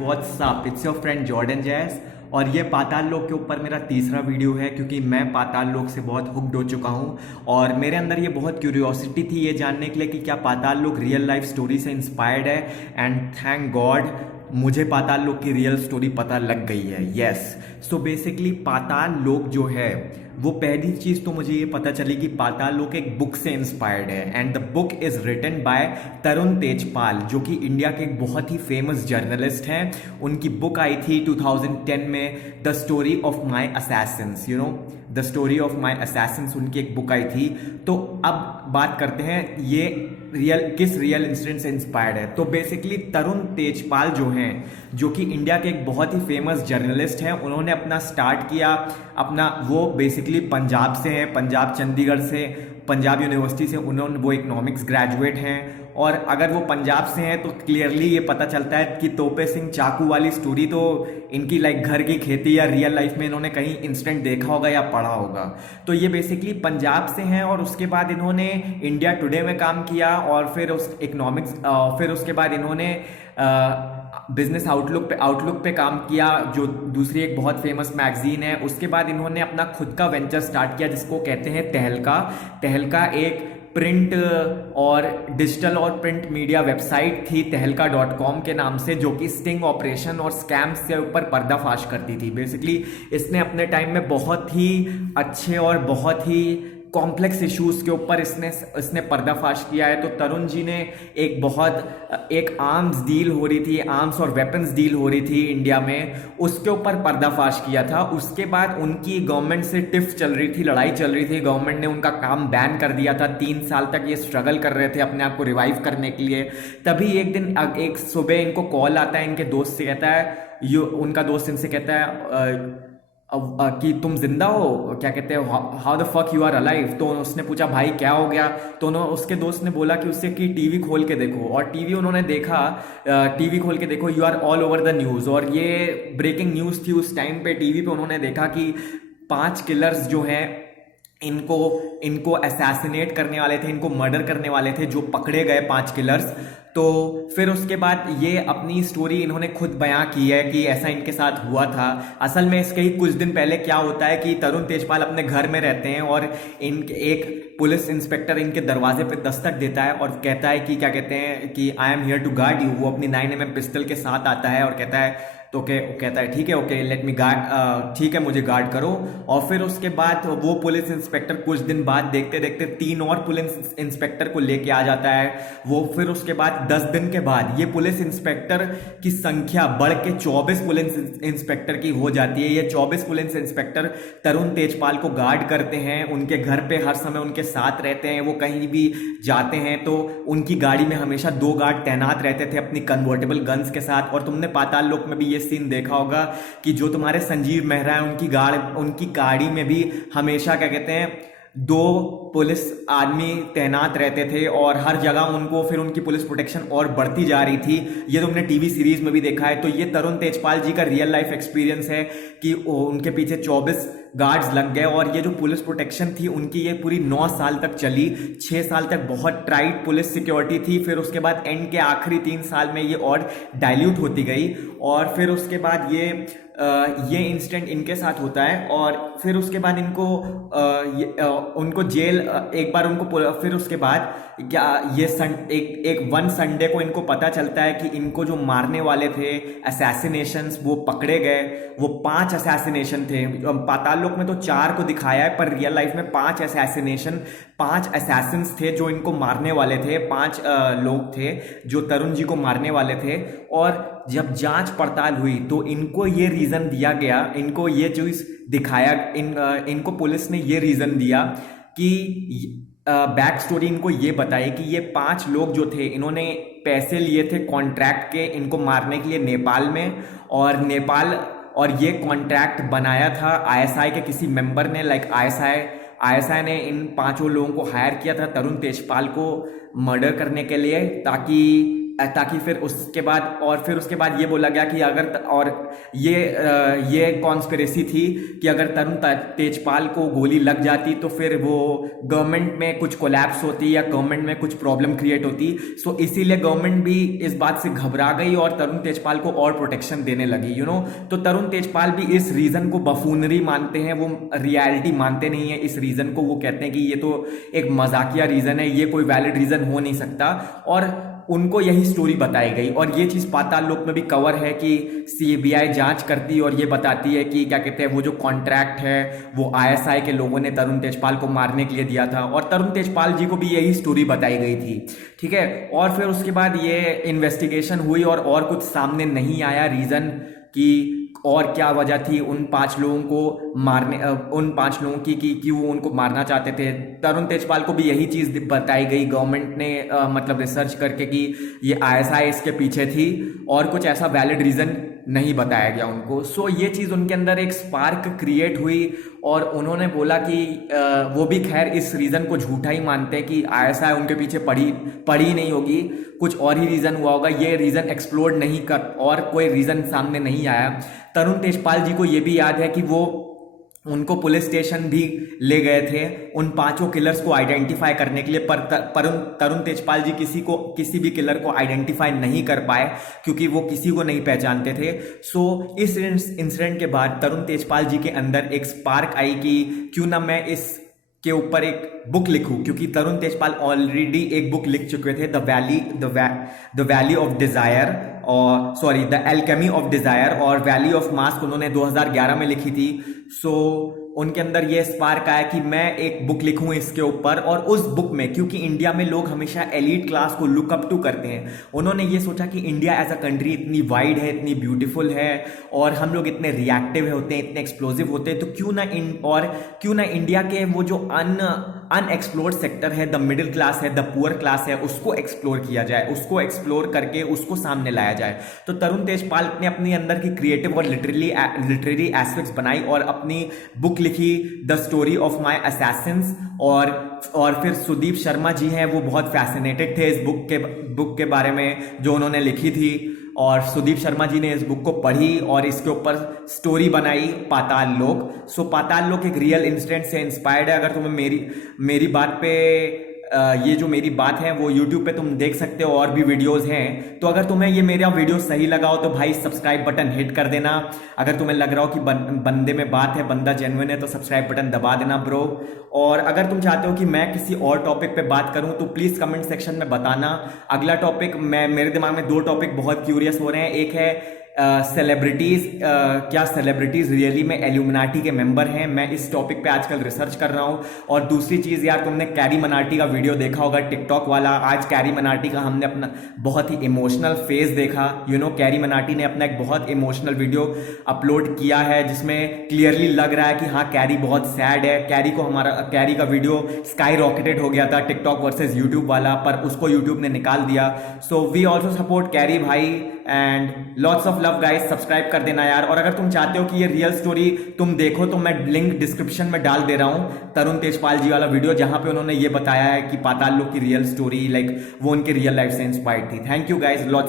WhatsApp, it's your friend Jordan Jace. और ये पाताल लोक के ऊपर मेरा तीसरा वीडियो है, क्योंकि मैं पाताल लोक से बहुत हुक्ड हो चुका हूँ और मेरे अंदर ये बहुत क्यूरियोसिटी थी ये जानने के लिए कि क्या पाताल लोक रियल लाइफ स्टोरी से इंस्पायर्ड है। एंड थैंक गॉड मुझे पाताल लोक की रियल स्टोरी पता लग गई है। यस, सो बेसिकली पाताल लोक जो है वो पहली चीज तो मुझे ये पता चली कि पाताल लोक एक बुक से इंस्पायर्ड है and the book is written by Tarun Tejpal, जो कि इंडिया के एक बहुत ही फेमस जर्नलिस्ट हैं। उनकी बुक आई थी 2010 में, the story of my Assassin's, the story of my Assassin's उनकी एक बुक आई थी। तो अब बात करते हैं ये किस रियल इंसिडेंट से इंस्पायर्ड है। तो बेसिकली तरुण तेजपाल जो हैं, जो कि इंडिया के एक बहुत ही फेमस जर्नलिस्ट हैं, उन्होंने अपना स्टार्ट किया वो बेसिकली पंजाब से हैं, पंजाब चंडीगढ़ से, पंजाब यूनिवर्सिटी से वो इकोनॉमिक्स ग्रेजुएट हैं। और अगर वो पंजाब से हैं तो क्लियरली ये पता चलता है कि तोपे सिंह चाकू वाली स्टोरी तो इनकी लाइक घर की खेती या रियल लाइफ में इन्होंने कहीं इंसिडेंट देखा होगा या पढ़ा होगा। तो ये बेसिकली पंजाब से हैं और उसके बाद इन्होंने इंडिया टुडे में काम किया और फिर फिर उसके बाद इन्होंने बिजनेस आउटलुक पे काम किया, जो दूसरी एक बहुत फेमस मैगजीन है। उसके बाद इन्होंने अपना खुद का वेंचर स्टार्ट किया जिसको कहते हैं तहलका एक प्रिंट और डिजिटल और प्रिंट मीडिया वेबसाइट थी तहलका.com के नाम से, जो कि स्टिंग ऑपरेशन और स्कैम्स के ऊपर पर्दाफाश करती थी। बेसिकली इसने अपने टाइम में बहुत ही अच्छे और बहुत ही कॉम्प्लेक्स इश्यूज के ऊपर इसने पर्दाफाश किया है। तो तरुण जी ने एक आर्म्स डील हो रही थी, आर्म्स और वेपन्स डील हो रही थी इंडिया में, उसके ऊपर पर्दाफाश किया था। उसके बाद उनकी गवर्नमेंट से टिफ चल रही थी, लड़ाई चल रही थी, गवर्नमेंट ने उनका काम बैन कर दिया था। 3 साल तक ये स्ट्रगल कर रहे थे अपने आप को रिवाइव करने के लिए। तभी एक दिन एक सुबह इनको कॉल आता है, इनके दोस्त से कहता है, उनका दोस्त इनसे कहता है कि तुम जिंदा हो, क्या कहते हैं, how the fuck you are alive. तो उसने पूछा भाई क्या हो गया, तो उसके दोस्त ने बोला कि उससे कि टीवी खोल के देखो। और टीवी उन्होंने देखा, टीवी खोल के देखो, you are all over the news. और ये ब्रेकिंग न्यूज थी उस टाइम पे। टीवी पे उन्होंने देखा कि 5 किलर्स जो हैं इनको असैसिनेट करने वाले थे, इनको मर्डर करने वाले थे, जो पकड़े गए 5 किलर्स। तो फिर उसके बाद ये अपनी स्टोरी इन्होंने खुद बयां की है कि ऐसा इनके साथ हुआ था। असल में इसके ही कुछ दिन पहले क्या होता है कि तरुण तेजपाल अपने घर में रहते हैं और एक पुलिस इंस्पेक्टर इनके दरवाजे पे दस्तक देता है और कहता है कि क्या कहते हैं कि I am here to guard you. वो अपनी 9mm पिस्टल के साथ आता है और कहता है कहता है ठीक है, ओके लेट मी गार्ड, ठीक है मुझे गार्ड करो। और फिर उसके बाद वो पुलिस इंस्पेक्टर कुछ दिन बाद देखते देखते 3 और पुलिस इंस्पेक्टर को लेके आ जाता है। वो फिर उसके बाद 10 दिन के बाद ये पुलिस इंस्पेक्टर की संख्या बढ़ के 24 पुलिस इंस्पेक्टर की हो जाती है। ये 24 पुलिस इंस्पेक्टर तरुण तेजपाल को गार्ड करते हैं, उनके घर पे हर समय उनके साथ रहते हैं। वो कहीं भी जाते हैं तो उनकी गाड़ी में हमेशा 2 गार्ड तैनात रहते थे अपनी कन्वर्टेबल गन्स के साथ। और तुमने पाताल लोक में भी सीन देखा होगा कि जो तुम्हारे संजीव मेहरा है उनकी गाड़ी में भी हमेशा क्या कहते हैं 2 पुलिस आदमी तैनात रहते थे और हर जगह उनकी पुलिस प्रोटेक्शन और बढ़ती जा रही थी। ये तुमने टीवी सीरीज में भी देखा है। तो ये तरुण तेजपाल जी का रियल लाइफ एक्सपीरियंस है कि उनके पीछे 24 गार्ड्स लग गए और ये जो पुलिस प्रोटेक्शन थी उनकी ये पूरी 9 साल तक चली। 6 साल तक बहुत टाइट पुलिस सिक्योरिटी थी, फिर उसके बाद एंड के आखिरी 3 साल में ये और डाइल्यूट होती गई। और फिर उसके बाद ये इंसिडेंट इनके साथ होता है और फिर उसके बाद उनको जेल एक बार फिर उसके बाद क्या वन संडे को इनको पता चलता है कि इनको जो मारने वाले थे असैसिनेशंस वो पकड़े गए। वो 5 असैसिनेशन थे। पाताल लोक में तो 4 को दिखाया है, पर रियल लाइफ में 5 असैसिन्स थे जो इनको मारने वाले थे। 5 लोग थे जो तरुण जी को मारने वाले थे। और जब जांच पड़ताल हुई तो इनको ये रीजन दिया गया, इनको ये चीज दिखाया, इनको पुलिस ने ये रीजन दिया कि बैक स्टोरी इनको ये बताई कि ये 5 लोग जो थे इन्होंने पैसे लिए थे कॉन्ट्रैक्ट के इनको मारने के लिए नेपाल में। और ये कॉन्ट्रैक्ट बनाया था आईएसआई के किसी मेंबर ने, लाइक आईएसआई ने इन 5 लोगों को हायर किया था तरुण तेजपाल को मर्डर करने के लिए, ताकि ताकि फिर उसके बाद ये बोला गया कि अगर और ये कॉन्स्पिरेसी थी कि अगर तरुण तेजपाल को गोली लग जाती तो फिर वो गवर्नमेंट में कुछ कोलैप्स होती या गवर्नमेंट में कुछ प्रॉब्लम क्रिएट होती। सो इसीलिए गवर्नमेंट भी इस बात से घबरा गई और तरुण तेजपाल को और प्रोटेक्शन देने लगी, तो तरुण तेजपाल भी इस रीजन को बफूनरी मानते हैं, वो रियलिटी मानते नहीं है इस रीजन को। वो कहते हैं कि ये तो एक मजाकिया रीजन है, ये कोई वैलिड रीजन हो नहीं सकता, और उनको यही स्टोरी बताई गई। और ये चीज पाताल लोक में भी कवर है कि सीबीआई जांच करती और ये बताती है कि क्या कहते हैं, वो जो कॉन्ट्रैक्ट है वो आईएसआई के लोगों ने तरुण तेजपाल को मारने के लिए दिया था, और तरुण तेजपाल जी को भी यही स्टोरी बताई गई थी, ठीक है। और फिर उसके बाद ये इन्वेस्टिगेशन हुई और कुछ सामने नहीं आया रीजन कि और क्या वजह थी उन 5 लोगों को मारने, उन 5 लोगों की कि क्यों वो उनको मारना चाहते थे। तरुण तेजपाल को भी यही चीज बताई गई गवर्नमेंट ने मतलब रिसर्च करके कि ये आईएसआई इसके पीछे थी, और कुछ ऐसा वैलिड रीजन नहीं बताया गया उनको। सो ये चीज उनके अंदर एक स्पार्क क्रिएट हुई और उन्होंने बोला कि वो भी खैर इस रीजन को झूठा ही मानते हैं कि आईएसआई उनके पीछे पड़ी नहीं होगी, कुछ और ही रीजन हुआ होगा, ये रीजन एक्सप्लोर नहीं कर और कोई रीजन सामने नहीं आया। तरुण तेजपाल जी को ये भी याद है कि वो उनको पुलिस स्टेशन भी ले गए थे उन 5 किलर्स को आइडेंटिफाई करने के लिए, पर तरुण तेजपाल जी किसी भी किलर को आइडेंटिफाई नहीं कर पाए क्योंकि वो किसी को नहीं पहचानते थे। सो इस इंसिडेंट के बाद तरुण तेजपाल जी के अंदर एक स्पार्क आई कि क्यों ना मैं इस के ऊपर एक बुक लिखूं, क्योंकि तरुण तेजपाल ऑलरेडी एक बुक लिख चुके थे, द वैली ऑफ डिजायर, और sorry the alchemy of desire, और वैली ऑफ मास्क उन्होंने 2011 में लिखी थी। सो उनके अंदर ये स्पार्क आया कि मैं एक बुक लिखूं इसके ऊपर, और उस बुक में क्योंकि इंडिया में लोग हमेशा एलीट क्लास को लुक अप टू करते हैं, उन्होंने ये सोचा कि इंडिया एज अ कंट्री इतनी वाइड है, इतनी ब्यूटीफुल है, और हम लोग इतने रिएक्टिव होते हैं, इतने एक्सप्लोसिव होते हैं, तो क्यों ना इंडिया के वो जो अनएक्सप्लोर्ड सेक्टर है, द मिडिल क्लास है, द पुअर क्लास है, उसको एक्सप्लोर किया जाए, उसको एक्सप्लोर करके उसको सामने लाया जाए। तो तरुण तेजपाल ने अपने अंदर की क्रिएटिव और लिटरेरी एस्पेक्ट्स बनाई और अपनी बुक लिखी, the story of my Assassin's, और फिर सुदीप शर्मा जी हैं, वो बहुत फैसिनेटेड थे इस बुक के बारे में जो उन्होंने लिखी थी, और सुदीप शर्मा जी ने इस बुक को पढ़ी और इसके ऊपर स्टोरी बनाई पाताल लोक। सो पाताल लोक एक रियल इंसिडेंट से इंस्पायर्ड है। अगर तुम्हें मेरी बात पे ये जो मेरी बात है वो YouTube पे तुम देख सकते हो, और भी वीडियोस हैं। तो अगर तुम्हें ये मेरा वीडियो सही लगा हो तो भाई सब्सक्राइब बटन हिट कर देना। अगर तुम्हें लग रहा हो कि बंदे में बात है, बंदा जेन्युइन है, तो सब्सक्राइब बटन दबा देना ब्रो। और अगर तुम चाहते हो कि मैं किसी और टॉपिक पे बात करूं तो प्लीज कमेंट सेक्शन में बताना। अगला टॉपिक, मेरे दिमाग में 2 टॉपिक बहुत क्यूरियस हो रहे हैं। एक है सेलिब्रिटीज, क्या सेलिब्रिटीज रियली में एल्यूमिनाटी के मेंबर हैं? मैं इस टॉपिक पे आजकल रिसर्च कर रहा हूं। और दूसरी चीज यार, तुमने कैरी मनाटी का वीडियो देखा होगा टिकटॉक वाला। आज कैरी मनाटी का हमने अपना बहुत ही इमोशनल फेस देखा। कैरी मनाटी ने अपना एक बहुत इमोशनल वीडियो अपलोड किया है जिसमें क्लियरली लग रहा है कि हाँ कैरी बहुत सैड है। कैरी का वीडियो स्काई रॉकेटेड हो गया था टिकटॉक वर्सेस यूट्यूब वाला, पर उसको यूट्यूब ने निकाल दिया। So we also support Carry भाई and lots of love guys. Subscribe कर देना यार। और अगर तुम चाहते हो कि ये रियल स्टोरी तुम देखो तो मैं लिंक डिस्क्रिप्शन में डाल दे रहा हूं, तरुण तेजपाल जी वाला वीडियो, जहां पे उन्होंने ये बताया है कि पाताल लोक की रियल स्टोरी, लाइक वो उनके रियल लाइफ से इंस्पायर्ड थी। Thank you guys, lots